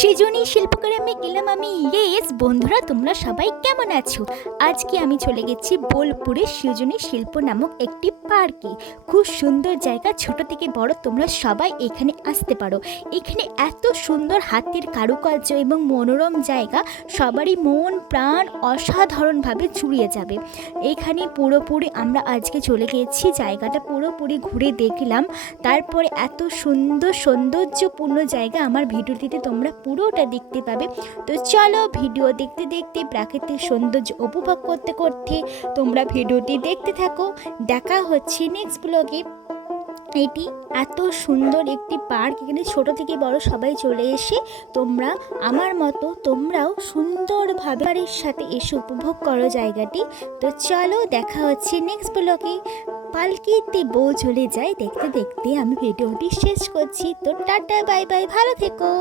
সেজন্যই শিল্পগ্রামে গেলাম আমি। ইয়েস বন্ধুরা, তোমরা সবাই কেমন আছো? আজকে আমি চলে গেছি বোলপুরের সৃজনী শিল্প নামক একটি পার্কে। খুব সুন্দর জায়গা, ছোট থেকে বড় তোমরা সবাই এখানে আসতে পারো। এখানে এত সুন্দর হাতের কারুকার্য এবং মনোরম জায়গা, সবারই মন প্রাণ অসাধারণভাবে জুড়িয়ে যাবে। এখানে পুরোপুরি আমরা আজকে চলে গেছি, জায়গাটা পুরোপুরি ঘুরে দেখলাম। তারপরে এত সুন্দর সৌন্দর্যপূর্ণ জায়গা আমার ভিডিওটিতে তোমরা পুরোটা দেখতে পাবে। তো চলো, ভিডিও দেখতে দেখতে প্রাকৃতিক সৌন্দর্য উপভোগ করতে করতে তোমরা ভিডিওটি দেখতে থাকো। দেখা হচ্ছে নেক্সট ব্লগে। এটি এত সুন্দর একটি পার্ক, এখানে ছোট থেকে বড় সবাই চলে এসে তোমরা আমার মতো তোমরাও সুন্দরভাবে বাড়ির সাথে এসে উপভোগ করো জায়গাটি। তো চলো, দেখা হচ্ছে নেক্সট ব্লগে। পালকিতে বউ চলে যায় দেখতে দেখতে আমি ভিডিওটি শেষ করছি। তো টাটা বাই বাই, ভালো থেকো।